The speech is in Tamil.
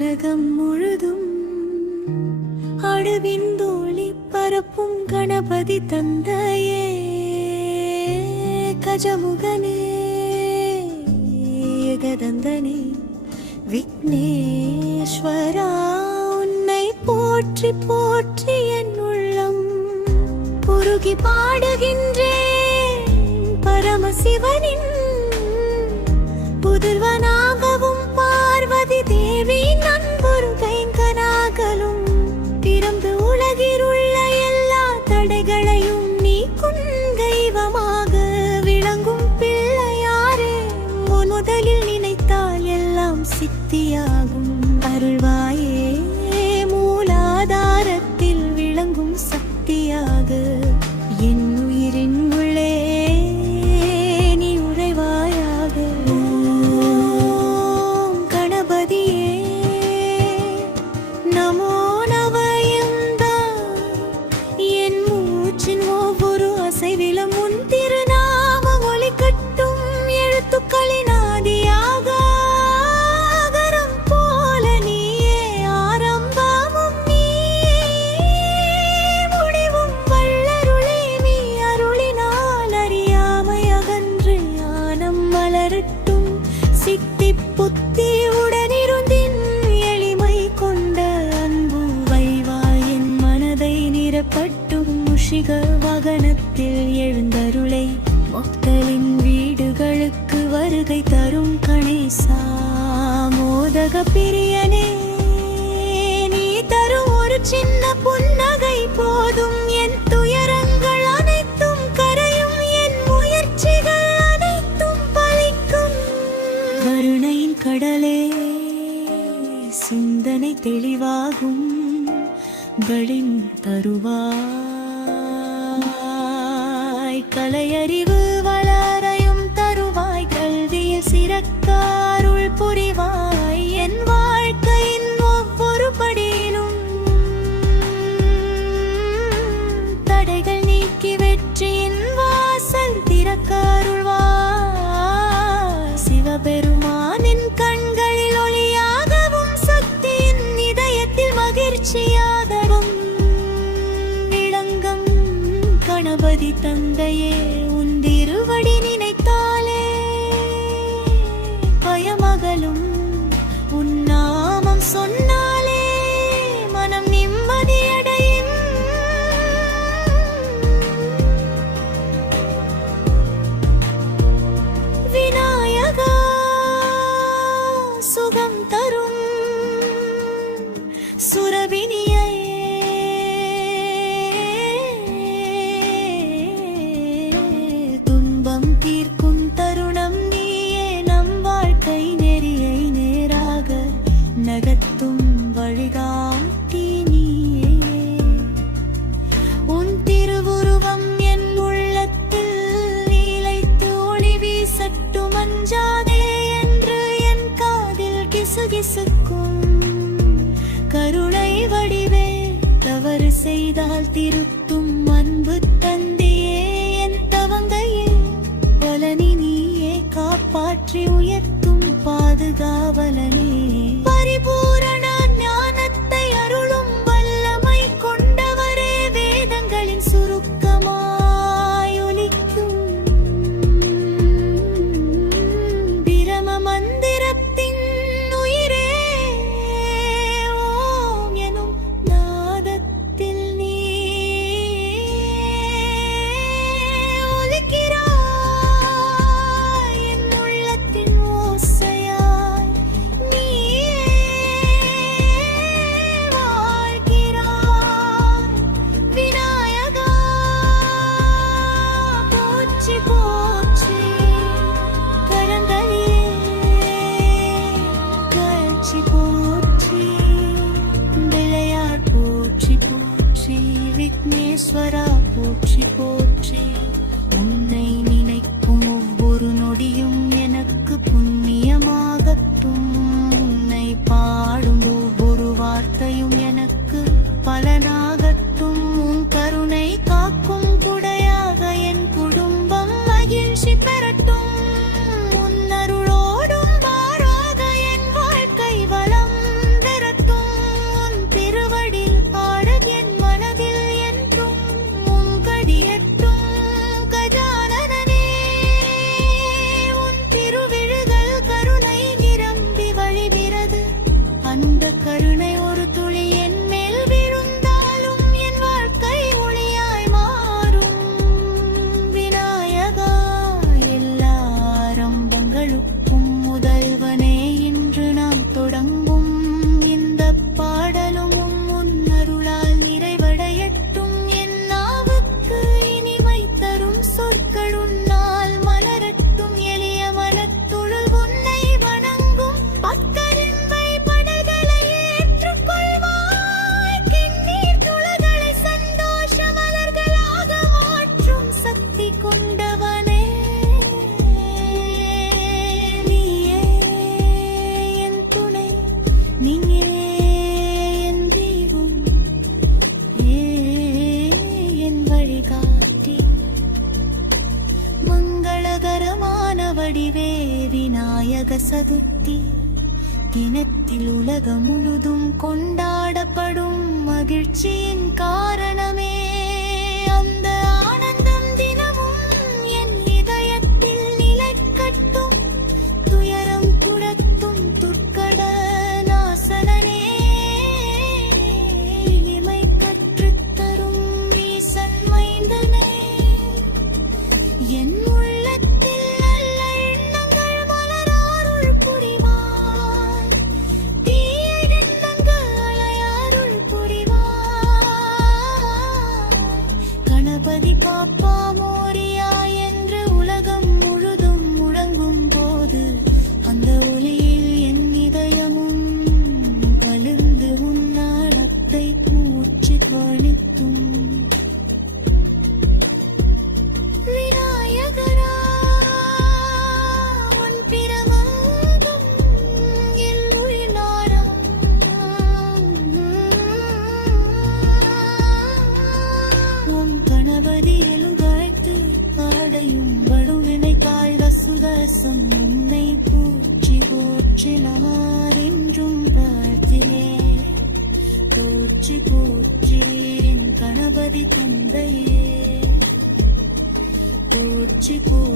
உலகம் முழுதும் அழுவிந்தோழி பரப்பும் கணபதி தந்தையே கஜமுகனே ஏகதந்தனே விக்னேஸ்வரா உன்னை போற்றி போற்றி என் உள்ளம் உருகி பாடுகின்றேன் பரமசிவனின் புதல்வனாகவும் பார்வதி தேவி நண்பொரு கைங்கனாகலும் பிறந்து உலகிலுள்ள எல்லா தடைகளையும் நீக்கும் தெய்வமாக விளங்கும் பிள்ளையாரே முதலில் நினைத்தால் எல்லாம் சித்தியாகும் அருள்வாயே மூலாதாரத்தில் விளங்கும் சக்தியாக என் உயிரின் உள்ளே நீ உறைவாயாக. ஓம் கணபதியே நமோ நவயந்தா என் மூச்சின் ஒவ்வொரு அசைவிலும் உன் திருநாமம் ஒலிக்கட்டும் எழுத்துக்களின் ஆதியாக சித்தி புத்தி உடனிருந்தின் எளிமை கொண்ட அன்பு வைவாய் என் மனதை நிரப்பட்டும் முஷிக வாகனத்தில் எழுந்தருளை மொத்தலின் வீடுகளுக்கு வருகை தரும் கணேசா மோதக பிரியனே நீ தரும் ஒரு சின்ன புன்னகை போதும் என் துயரங்கள் அனைத்தும் கரையும் என் முயற்சிகள் அனைத்தும் பலிக்கும். கருணையின் கடலே சிந்தனை தெளிவாகும் களின் தருவாய் கலையறிவு வளரையும் தருவாய் கல்வியில் சிறக்காருள் புரிவாய் என் வாழ்க்கையின் ஒவ்வொரு படியிலும் தடைகள் நீக்கி வெற்றியின் வாசல் திறக்காருள்வாய் சிவபெருமானின் கண்களில் ஒளியாகவும் சக்தியின் இதயத்தில் மகிழ்ச்சியாகவும் விளங்கும் கணபதி தந்தையே உன் திருவடி நினைத்தாலே பயமகலும் உன் நாமம் சொன்னாலே மனம் நிம்மதியடையும். விநாயகா சுகம் தரும் சுரபினியே துன்பம் தீர்க்கும் தருணம் நீயே நம் வாழ்க்கை நெறியை நேராக நகர்த்தும் வழிகாட்டி நீயே உன் திருவுருவம் என் உள்ளத்தில் நீலைத்து ஒளி வீசட்டும் அஞ்சாதே என்று என் காதில் கிசுகிசுக்கும் கருணை வடிவே தவறு செய்தால் திருத்தும் அன்பு தந்தையே என் தவங்கையே பலனி நீயே காப்பாற்றி உயர்த்தும் பாதுகாவலனே பரிபூரண ஞானத்தை அருளும் வல்லமை கொண்டவரே வேதங்களின் சுருக்கமாய் ஒலிக்கும் பிரம மந்திரத்தின் உயிரே ஓம் எனும் நாதத்தில் நீ ஒலிக்கிறாய் என் உள்ளத்தின் ஓசையாய் நீயே வாழ்கிறாய். விநாயகா போற்றி போற்றி கரங்களியே காட்சி போற்றி விளையாட் போற்றி போற்றி விக்னேஸ்வரா போற்றி போற்றி உன்னை நினைக்கும் ஒவ்வொரு நொடியும் எனக்கு புண்ணியமாகட்டும் உன்னை பாடும் ஒவ்வொரு வார்த்தையும் எனக்கு பலனாகட்டும் உன் கருணை காக்கும் குடையாக என் குடும்பம் மகிழ்ச்சி பெறட்டும் உன் அருளோடும் வாராக என் வாழ்க்கை வளம் அந்த கருணை ஒரு துளி என் மேல் விழுந்தாலும் என் வாழ்க்கை ஒளியாய் மாறும். விநாயகா, எல்லா ஆரம்பங்களுக்கும் முதல்வனே, இன்று நாம் தொடங்கும் இந்த பாடலும் உன் அருளால் நிறைவடையட்டும். என் நாவுக்கு இனிமை தரும் சொற்கள் உன்னால் மலரட்டும். எளிய மனத்துள் உன்னை வணங்கும் பக்கரின்பை படைகளை ஏற்றுக்கொள்வாய். கிண்ணீர் துளகளை சந்தோஷ மலர்களாக மாற்றும் சக்தி கொண்டவனே. நீயே என் துணை, நீயே என் தெய்வம், என் வழிகாட்டி. மங்களகரமான வடிவே விநாயக சதுர்த்தி தினத்தில் உலகம் முழுதும் கொண்டாடப்படும் மகிழ்ச்சியின் காரணமே. அந்த ஆனந்தம் தினமும் என் இதயத்தில் நிலைக்கட்டும். துயரம் துரத்தும் துர்க்கட நாசனனே, எளிமை கற்றுத்தரும் ஈசன் மைந்தனே. என் உள்ளத்தில் நல்ல எண்ணங்கள் மலர அருள் புரிவாய். தீய எண்ணங்களை அருள் புரிவாய். கணபதி பாப்பா மோரியா என்று உலகம் முழுதும் முழங்கும் போது அந்த ஒளியில் என் இதயமும் கலந்து உன் நாடத்தை மூச்சு துவனித்தும். விநாயகரா, உன் பிரபந்தம் என் உயிராரம். உன் கணபதி எழுந்தழைத்து பாடையும் வடுவினை தாழ்ந்த சுதர்சம். உன்னை போற்றி போற்றி நாரென்றும் வாழ்த்தினே. போற்றி போற்றி என் கணபதி தந்தையே. போற்றி போற்றி